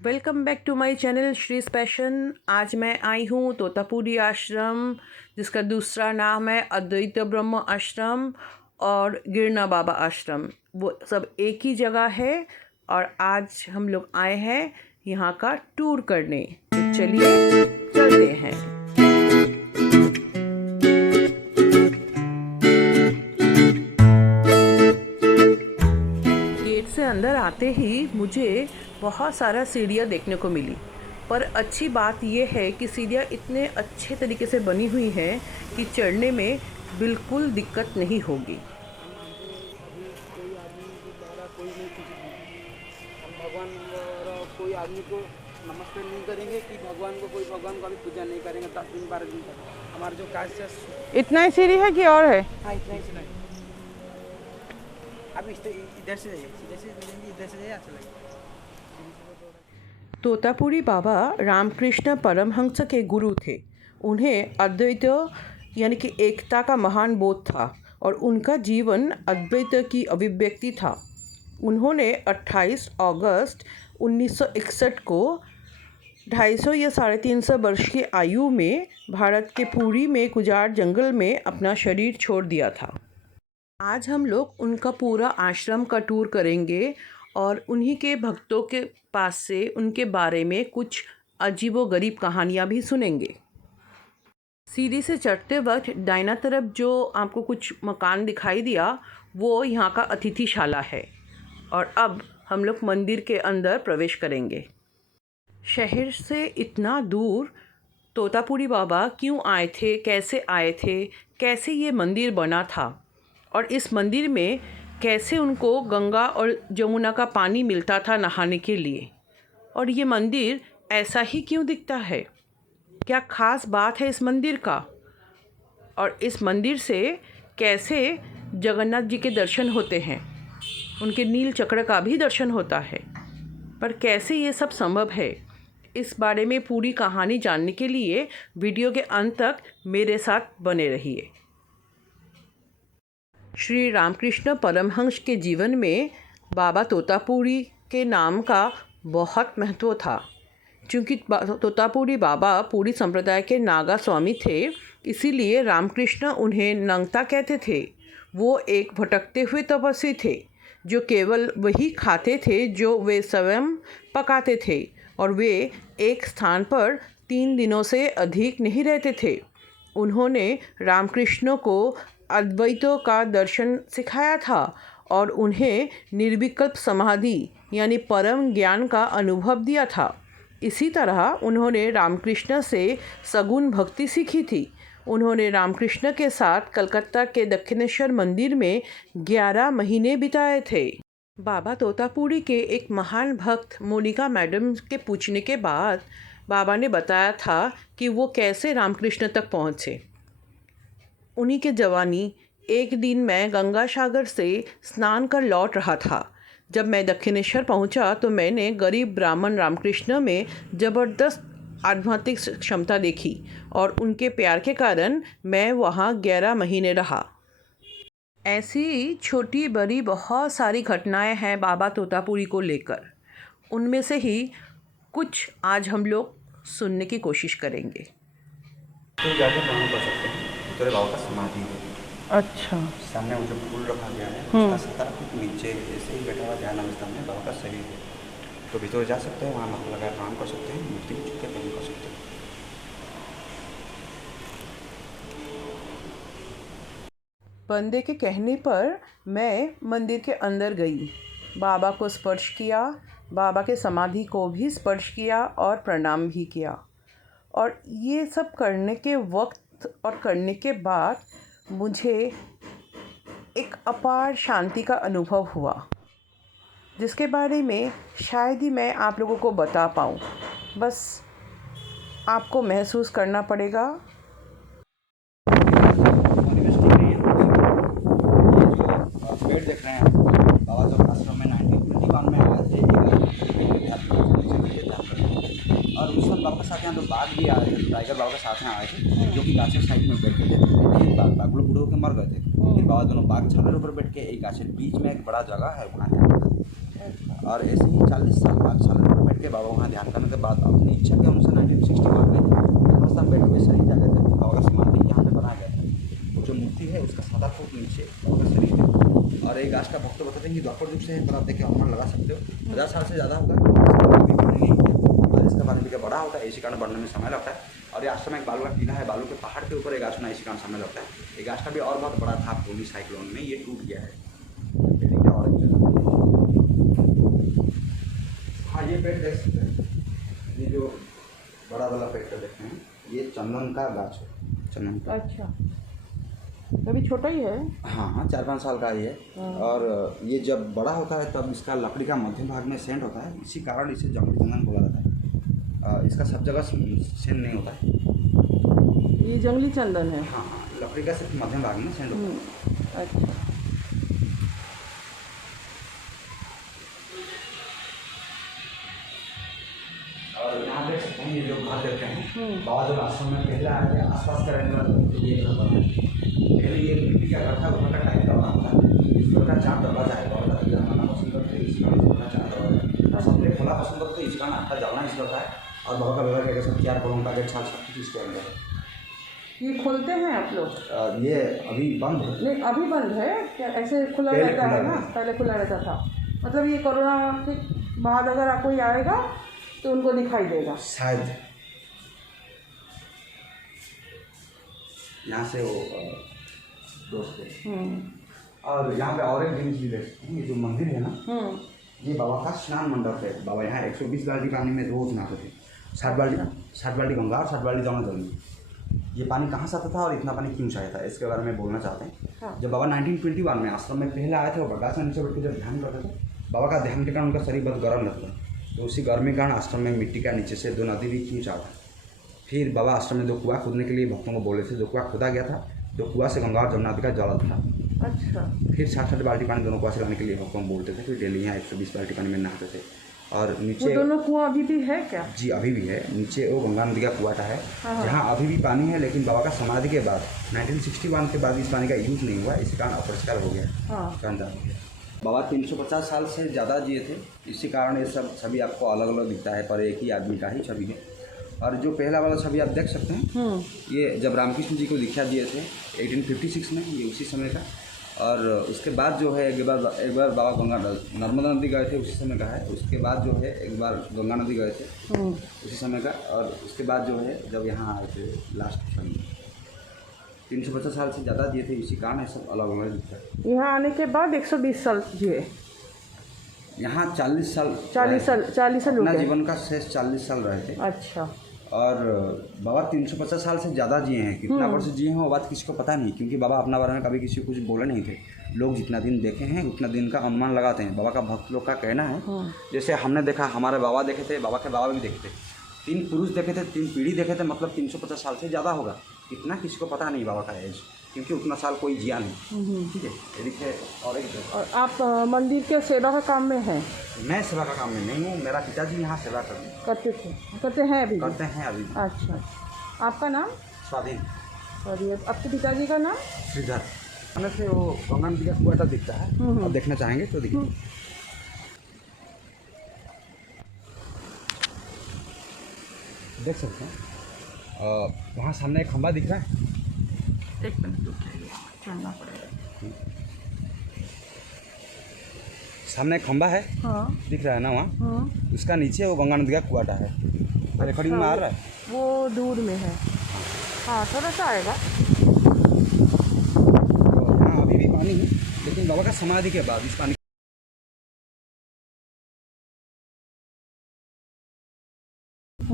Welcome back to my channel श्री स्पेशन। आज मैं आई हूँ तोतापुरी आश्रम, जिसका दूसरा नाम है अद्वैत ब्रह्म आश्रम और गिरना बाबा आश्रम। वो सब एक ही जगह है और आज हम लोग आए हैं यहाँ का टूर करने। तो चलिए चलते हैं। गेट से अंदर आते ही मुझे बहुत सारा सीढ़ियाँ देखने को मिली, पर अच्छी बात यह है कि सीढ़ियाँ इतने अच्छे तरीके से बनी हुई हैं कि चढ़ने में बिल्कुल दिक्कत नहीं होगी। कोई आदमी को नमस्कार नहीं करेंगे कि भगवान को भगवान का भी पूजा नहीं करेंगे। 10 दिन हमारा जो काज से इतना ही सीढ़ी है कि और है? हाँ, इतना ही सीढ़ी। अब इधर से जाइए, इधर से जाइए, अच्छा लगेगा। तोतापुरी बाबा रामकृष्ण परमहंस के गुरु थे। उन्हें अद्वैत यानी कि एकता का महान बोध था और उनका जीवन अद्वैत की अभिव्यक्ति था। उन्होंने 28 अगस्त 1961 को 250 या 350 वर्ष की आयु में भारत के पुरी में कुजाड़ जंगल में अपना शरीर छोड़ दिया था। आज हम लोग उनका पूरा आश्रम का टूर करेंगे और उन्हीं के भक्तों के पास से उनके बारे में कुछ अजीबोगरीब कहानियाँ भी सुनेंगे। सीढ़ी से चढ़ते वक्त दाहिना तरफ जो आपको कुछ मकान दिखाई दिया, वो यहाँ का अतिथिशाला है। और अब हम लोग मंदिर के अंदर प्रवेश करेंगे। शहर से इतना दूर तोतापुरी बाबा क्यों आए थे, कैसे आए थे, कैसे ये मंदिर बना था और इस मंदिर में कैसे उनको गंगा और जमुना का पानी मिलता था नहाने के लिए, और ये मंदिर ऐसा ही क्यों दिखता है, क्या ख़ास बात है इस मंदिर का, और इस मंदिर से कैसे जगन्नाथ जी के दर्शन होते हैं, उनके नील चक्र का भी दर्शन होता है, पर कैसे ये सब संभव है, इस बारे में पूरी कहानी जानने के लिए वीडियो के अंत तक मेरे साथ बने रहिए। श्री रामकृष्ण परमहंस के जीवन में बाबा तोतापुरी के नाम का बहुत महत्व था। क्योंकि तोतापुरी बाबा पूरी संप्रदाय के नागा स्वामी थे, इसीलिए रामकृष्ण उन्हें नंगता कहते थे। वो एक भटकते हुए तपस्वी थे जो केवल वही खाते थे जो वे स्वयं पकाते थे, और वे एक स्थान पर 3 दिनों से अधिक नहीं रहते थे। उन्होंने रामकृष्ण को अद्वैतों का दर्शन सिखाया था और उन्हें निर्विकल्प समाधि यानी परम ज्ञान का अनुभव दिया था। इसी तरह उन्होंने रामकृष्ण से सगुण भक्ति सीखी थी। उन्होंने रामकृष्ण के साथ कलकत्ता के दक्षिणेश्वर मंदिर में 11 महीने बिताए थे। बाबा तोतापुरी के एक महान भक्त मोनिका मैडम के पूछने के बाद बाबा ने बताया था कि वो कैसे रामकृष्ण तक पहुँचे। उन्हीं के जवानी एक दिन मैं गंगा सागर से स्नान कर लौट रहा था। जब मैं दक्षिणेश्वर पहुंचा तो मैंने गरीब ब्राह्मण रामकृष्ण में ज़बरदस्त आध्यात्मिक क्षमता देखी और उनके प्यार के कारण मैं वहां 11 महीने रहा। ऐसी छोटी बड़ी बहुत सारी घटनाएं हैं बाबा तोतापुरी को लेकर। उनमें से ही कुछ आज हम लोग सुनने की कोशिश करेंगे। तो जाकर प्रणाम कर सकते हैं। तेरे बाबा का समाधि है। अच्छा। सामने वो जो फूल रखा गया है उसका 70 फुट नीचे ऐसे ही बैठा हुआ ध्यान अवस्था में बाबा का शरीर है। तो भीतर जा सकते हैं, वहाँ माथा लगा प्रणाम कर सकते हैं, मूर्ति भी छुपके प्रणाम कर सकते हैं। बंदे के कहने पर मैं मंदिर के अंदर गई, बाबा को स्पर्श किया, बाबा के समाधि को भी स्पर्श किया और प्रणाम भी किया। और ये सब करने के वक्त और करने के बाद मुझे एक अपार शांति का अनुभव हुआ, जिसके बारे में शायद ही मैं आप लोगों को बता पाऊँ। बस आपको महसूस करना पड़ेगा। पेड़ देख रहे हैं, बाबा जब आश्रम में 1921 में आए थे, और उस वक्त बाबा के साथ यहाँ तो बाघ भी आ रहे थे। टाइगर बाबा के साथ में आए थे, जो कि गाछेर साइड में बैठे थे। फिर बाघ बूढ़े होकर मर गए थे। फिर बाबा दोनों बाघ छाले ऊपर बैठ के एक गाछेर बीच में एक बड़ा जगह है वहाँ ध्यान, और ऐसे ही 40 साल बाघ छाले ऊपर बैठ के बाबा वहाँ ध्यान के बाद अपनी इच्छा के अनुसार 1961 में रास्ता बेटवेश्वरी जगह थे बाबा का समाधि यहाँ पे बनाया गया था। वो जो मूर्ति है उसका 7 फुट नीचे बाबा का शरीर है। और ये गाछ का भक्त बताते हैं कि द्वापर युग से है, पर आप देखिए अनुमान लगा सकते हो 1000 साल से ज़्यादा होगा। और इसका पानी भी बड़ा होता है, इसी कारण बढ़ने में समय लगता है। और ये आश्रम एक बालू का टीला है, बालू के पहाड़ के ऊपर एक गाछ होना, इसी कारण समय लगता है। ये गाछ का भी और बहुत बड़ा था, पूरी साइक्लोन में ये टूट गया है। हाँ, ये पेड़ देख सकते हैं, ये जो बड़ा वाला पेड़ का देखते हैं, ये चंदन का गाछ है, चंदन का। अच्छा, अभी छोटा ही है। हाँ, 4-5 साल का ही है। और ये जब बड़ा होता है तब इसका लकड़ी का मध्य भाग में सेंट होता है, इसी कारण इसे जंगली चंदन बोला जाता है। इसका सब जगह सेंट नहीं होता है। ये जंगली चंदन है। हाँ, लकड़ी का सिर्फ मध्य भाग में सेंट होता है। अच्छा, और यहाँ देख सकते हैं ये जो घर देखते हैं, बाबा जब आश्रम में पहले आए थे, आसपास का रहने वाले ये घर बना है। पहले ये मिट्टी का घर था, ऊपर का टाइप का बना था। इस घर का 4 दरवाजा है, बाबा का जमाना पसंद करते हैं, इस घर का 4 दरवाजा है। सबने खुला पसंद करते हैं, इस कारण आता जलना इस करता है। और बाबा का व्यवहार करके सब 4 करोड़ का गेट छाल सब कुछ इसके अंदर है। ये खोलते हैं आप लोग? ये अभी बंद है। नहीं, अभी बंद है क्या? ऐसे खुला पहले रहता खुला है ना, रहता पहले खुला रहता था। मतलब ये कोरोना के बाद अगर आप कोई आएगा तो उनको दिखाई देगा शायद। यहाँ से वो दोस्त है। और यहाँ पे और एक जिनिस भी देख सकते हैं, ये जो मंदिर है ना, ये बाबा का स्नान मंडप है। बाबा यहाँ 120 बाल्टी पानी में रोज नहाते थे। 60 बाल्टी गंगा और 60 बाल्टी दोनों जल में। ये पानी कहाँ से आता था और इतना पानी क्यों चाहिए था, इसके बारे में बोलना चाहते हैं। हाँ। जब बाबा 1921 में आश्रम में पहले आए थे, वो बरगाछ में नीचे बैठ के जब ध्यान करते थे, बाबा का ध्यान के कारण उनका शरीर बहुत गर्म लगता है। तो उसी गर्मी के कारण आश्रम में मिट्टी का नीचे से 2 नदी भी खींचा था। फिर बाबा आश्रम में 2 कुआं खोदने के लिए भक्तों को बोले थे, 2 कुआं खोदा गया था। 2 कुआं से गंगा और जमुना नदी का जल था। अच्छा, फिर 60 बाल्टी पानी दोनों कुआं से लाने के लिए भक्तों को बोलते थे। फिर डेली यहाँ 120 बाल्टी पानी में नहाते थे। और वो नीचे दोनों कुआं अभी भी है क्या? जी अभी भी है। नीचे वो गंगा नदी का कुआं है, हाँ। जहाँ अभी भी पानी है। लेकिन बाबा का समाधि के बाद 1961 के बाद इस पानी का यूज नहीं हुआ, इस कारण अपरिष्कार हो गया, हाँ। गंदा हो गया। बाबा 350 साल से ज़्यादा जिए थे, इसी कारण ये सब छवि आपको अलग अलग दिखता है, पर एक ही आदमी का ही छवि है। और जो पहला वाला छवि आप देख सकते हैं, ये जब रामकृष्ण जी को दीक्षा दिए थे 1856 में, ये उसी समय का। और उसके बाद जो है एक बार बाबा गंगा नर्मदा नदी गए थे, उसी समय का है। उसके बाद जो है एक बार गंगा नदी गए थे, उसी समय का। और उसके बाद जो है जब यहाँ आए थे लास्ट छवि, 350 साल से ज़्यादा जिए थे, इसी कारण ये सब अलग अलग दिखता है। यहाँ आने के बाद 120 साल जिए। यहाँ 40 साल अपना जीवन का शेष 40 साल रहे थे। अच्छा। और बाबा 350 साल से ज़्यादा जिए हैं। कितना वर्ष जिए हैं वो बात किसी को पता नहीं, क्योंकि बाबा अपना बारे में कभी किसी को कुछ बोले नहीं थे। लोग जितना दिन देखे हैं उतना दिन का अनुमान लगाते हैं। बाबा का भक्त लोग का कहना है, जैसे हमने देखा, हमारे बाबा देखे थे, बाबा के बाबा भी देखे थे, 3 पुरुष देखे थे, 3 पीढ़ी देखे थे, मतलब 350 साल से ज़्यादा होगा। इतना किसी को पता नहीं बाबा का एज, क्योंकि उतना साल कोई जिया नहीं। ठीक है, ये देखिए। और आप मंदिर के सेवा का काम में हैं? मैं सेवा का काम में नहीं हूँ, मेरा पिताजी यहाँ सेवा करते हैं अभी? करते हैं अभी। अच्छा, आपका नाम? स्वाधीन। और ये आपके पिताजी का नाम? श्रीधर। सामने से वो गंगा नदी का कुआं दिखता है, आप देखना चाहेंगे तो देखिए। देख सकते हैं वहाँ सामने एक खंभा दिख रहा है। एक मिनट रुकिए, चलना पड़ेगा। सामने एक खंभा है, हाँ। दिख रहा है ना वहाँ, उसका नीचे वो गंगा नदी का कुआं है। रिकॉर्डिंग में आ रहा है, वो दूर में है। हाँ, थोड़ा सा आएगा। हाँ, अभी भी पानी है, लेकिन बाबा का समाधि के बाद इस पानी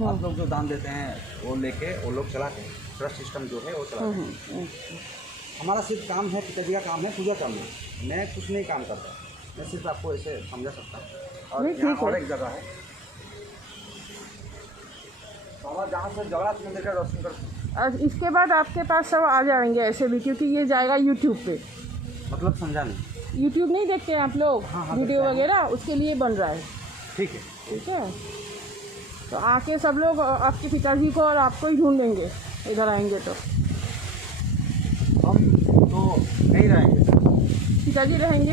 आप लोग जो दान देते हैं वो लेके वो लोग चला के ट्रस्ट सिस्टम जो है वो चलाते हैं। हमारा सिर्फ काम है, पिताजी का काम है पूजा करना। मैं कुछ नहीं काम करता, मैं सिर्फ आपको ऐसे समझा सकता हूँ। और यहाँ और एक जगह है, बाबा जहाँ से जगन्नाथ मंदिर का दर्शन करते हैं। इसके बाद आपके पास सब आ जाएंगे ऐसे भी, क्योंकि ये जाएगा यूट्यूब पे। मतलब समझा नहीं? यूट्यूब नहीं देखते हैं आप लोग? हाँ, वीडियो वगैरह, उसके लिए बन रहा है। ठीक है, ठीक है। तो आके सब लोग आपके पिताजी को और आपको ही ढूंढेंगे इधर आएंगे तो। हम तो नहीं रहेंगे, पिताजी रहेंगे।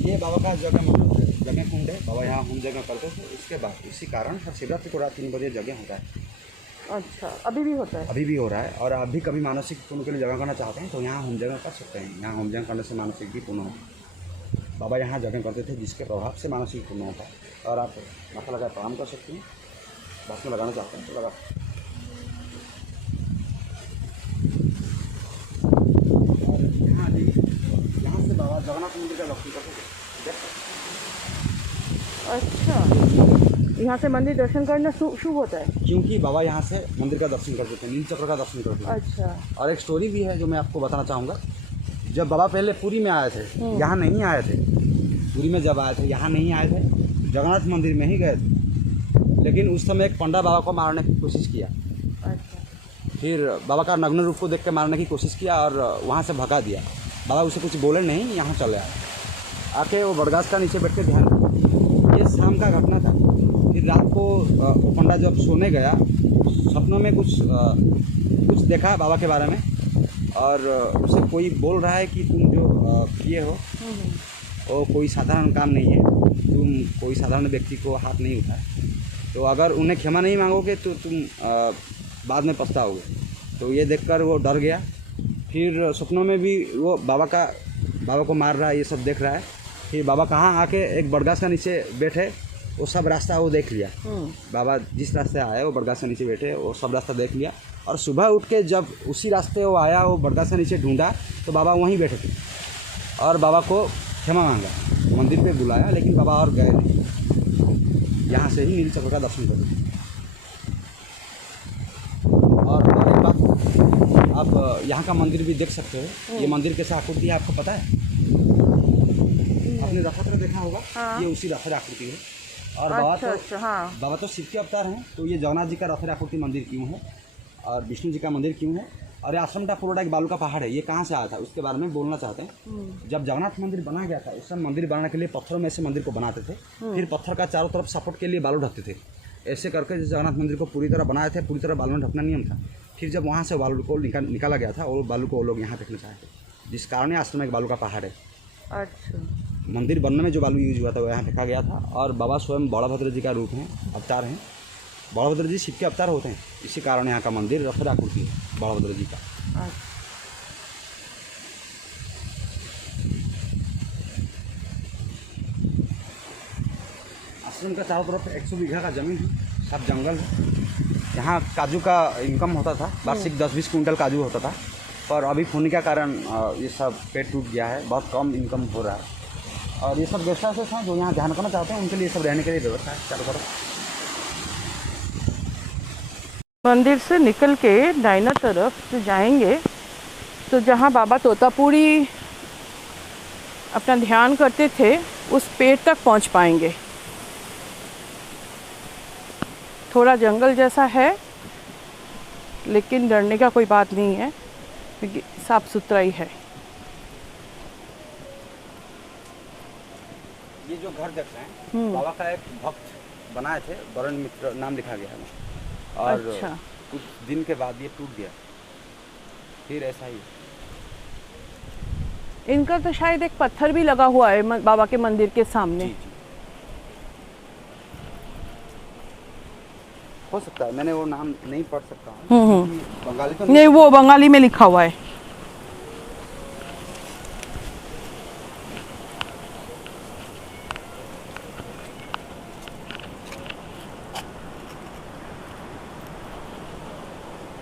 ये बाबा का जगह मतलब है। जगह कुंड है, बाबा यहाँ होम जगह करते थे। इसके बाद इसी कारण हर शिवरात्रि को रात 3 बजे जगह होता है। अच्छा, अभी भी होता है? अभी भी हो रहा है। और आप भी कभी मानसिक पूर्ण के लिए जगह करना चाहते हैं तो यहाँ होम जगह कर सकते हैं। यहाँ होम जगह करने से मानसिक भी पूर्ण होता है। बाबा यहाँ जगह करते थे जिसके प्रभाव से मानसिक पूर्ण होता है। और आप माथा लगा प्रणाम कर सकते हैं। भस्म लगाना चाहते हैं तो लगा। और यहाँ जी, यहाँ से बाबा जगन्नाथ मंदिर का दर्शन करते थे। अच्छा, यहाँ से मंदिर दर्शन करना शुभ होता है? क्योंकि बाबा यहाँ से मंदिर का दर्शन करते थे, नील चक्र का दर्शन करते थे। अच्छा। और एक स्टोरी भी है जो मैं आपको बताना चाहूँगा। जब बाबा पहले पुरी में आए थे, यहाँ नहीं आए थे। पुरी में जब आए थे यहाँ नहीं आए थे, जगन्नाथ मंदिर में ही गए थे। लेकिन उस समय एक पंडा बाबा को मारने की कोशिश किया। अच्छा। फिर बाबा का नग्न रूप को देख के मारने की कोशिश किया और वहाँ से भगा दिया। बाबा उसे कुछ बोले नहीं, यहाँ चले आए। आके वो बरगाछ का नीचे बैठ के ध्यान किया। ये शाम का घटना था। फिर रात को वो पंडा जब सोने गया, सपनों में कुछ देखा बाबा के बारे में। और उसे कोई बोल रहा है कि तुम जो किए हो वो कोई साधारण काम नहीं है, तुम कोई साधारण व्यक्ति को हाथ नहीं उठाए, तो अगर उन्हें क्षमा नहीं मांगोगे तो तुम बाद में पछताओगे। तो ये देखकर वो डर गया। फिर सपनों में भी वो बाबा को मार रहा है, ये सब देख रहा है। फिर बाबा कहाँ आके एक बरगाछ का नीचे बैठे, वो सब रास्ता वो देख लिया। बाबा जिस रास्ते आए वो बरगाछ के नीचे बैठे, वो सब रास्ता देख लिया। और सुबह उठ के जब उसी रास्ते वो आया, वो बरगाछ के नीचे ढूंढा तो बाबा वहीं बैठे थे। और बाबा को क्षमा मांगा, मंदिर पे बुलाया, लेकिन बाबा और गए नहीं। यहाँ से ही नील चक्र का दर्शन करें। और एक बात, आप यहाँ का मंदिर भी देख सकते हो। ये मंदिर कैसा आकृति है आपको पता है? आपने रथयात्रा देखा होगा। हाँ। ये उसी रथ आकृति है। और बाबा तो शिव के अवतार हैं, तो ये जगन्नाथ जी का रथ आकृति मंदिर क्यों है और विष्णु जी का मंदिर क्यों है? और ये आश्रम का पूरा एक बालू का पहाड़ है, ये कहाँ से आया था उसके बारे में बोलना चाहते हैं। जब जगन्नाथ मंदिर बना गया था, उस समय मंदिर बनाने के लिए पत्थरों में से मंदिर को बनाते थे। फिर पत्थर का चारों तरफ सपोर्ट के लिए बालू ढकते थे। ऐसे करके जगन्नाथ मंदिर को पूरी तरह बनाए थे, पूरी तरह बालू में ढकना नियम था। फिर जब वहाँ से बालू को निकाला गया था, और बालू को वो लोग यहाँ देखना चाहते थे, जिस कारण आश्रम में एक बालू का पहाड़ है। अच्छा। मंदिर बनने में जो बालू यूज हुआ था वो यहाँ फेंका गया था। और बाबा स्वयं बड़भद्र जी का रूप हैं, अवतार हैं। बड़भद्र जी शिव के अवतार होते हैं, इसी कारण यहाँ का मंदिर रथ आकृति है बड़भद्र जी का। आश्रम का चारों तरफ 100 बीघा का जमीन है, सब जंगल है। यहाँ काजू का इनकम होता था, वार्षिक 10-20 कुंटल काजू होता था। पर अभी फोनी का कारण ये सब पेड़ टूट गया है, बहुत कम इनकम हो रहा है। और ये सब गेस्ट हाउसेस हैं, जो यहाँ ध्यान करना चाहते हैं उनके लिए सब रहने के लिए व्यवस्था है चारों तरफ। मंदिर से निकल के दाहिना तरफ जो जाएंगे तो जहाँ बाबा तोतापुरी अपना ध्यान करते थे, उस पेड़ तक पहुँच पाएंगे। थोड़ा जंगल जैसा है, लेकिन डरने का कोई बात नहीं है क्योंकि साफ सुथरा ही है। ये जो घर देख रहे हैं, बाबा का एक भक्त बनाए थे, वरुण मित्र नाम लिखा गया है। और अच्छा। कुछ दिन के बाद ये टूट गया, फिर ऐसा ही। इनका तो शायद एक पत्थर भी लगा हुआ है बाबा के मंदिर के सामने। जी। हो सकता है, मैंने वो नाम नहीं पढ़ सकता हूँ। बंगाली तो नहीं, वो बंगाली में लिखा हुआ है।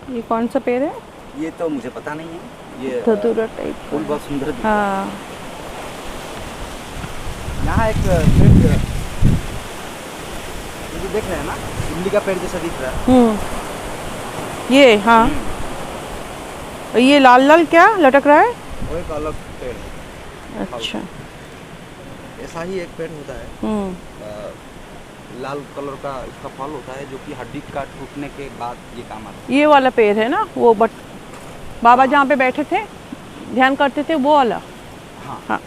ये कौन सा पेड़ है? ये तो मुझे पता नहीं है। ये धतूरा टाइप फूल बहुत सुंदर दिखता है। हाँ। यहाँ एक पेड़ जो देख रहे हैं ना, इमली का पेड़ जैसा दिख रहा है। ये हाँ। ये लाल लाल क्या लटक रहा है? वो एक अलग पेड़ है। अच्छा। ऐसा ही एक पेड़ होता है, लाल कलर का इसका फल होता है, जो कि हड्डी का टूटने के बाद ये काम आता है। ये वाला पेड़ है ना वो, बट बाबा जहाँ पे बैठे थे ध्यान करते थे, वो वाला। हाँ। हाँ।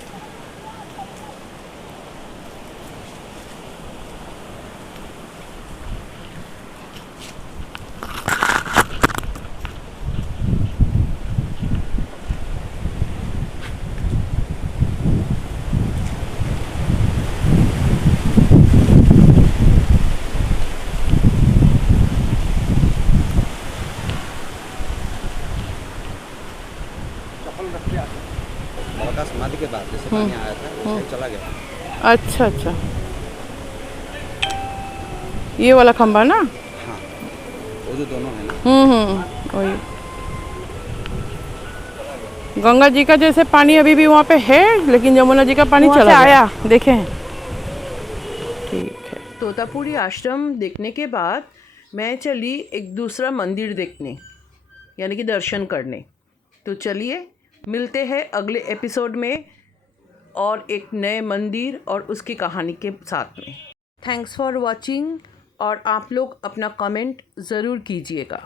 गया। अच्छा अच्छा, ये वाला खंबा ना? हाँ, वो जो दोनों है ना। वही। गंगा जी का जैसे पानी अभी भी वहाँ पे है, लेकिन यमुना जी का पानी वहाँ चला से आया, देखे हैं। ठीक है। तोतापुरी आश्रम देखने के बाद मैं चली एक दूसरा मंदिर देखने, यानी कि दर्शन करने। तो चलिए मिलते हैं अगले एपिसोड में और एक नए मंदिर और उसकी कहानी के साथ में। थैंक्स फॉर वॉचिंग, और आप लोग अपना कमेंट ज़रूर कीजिएगा।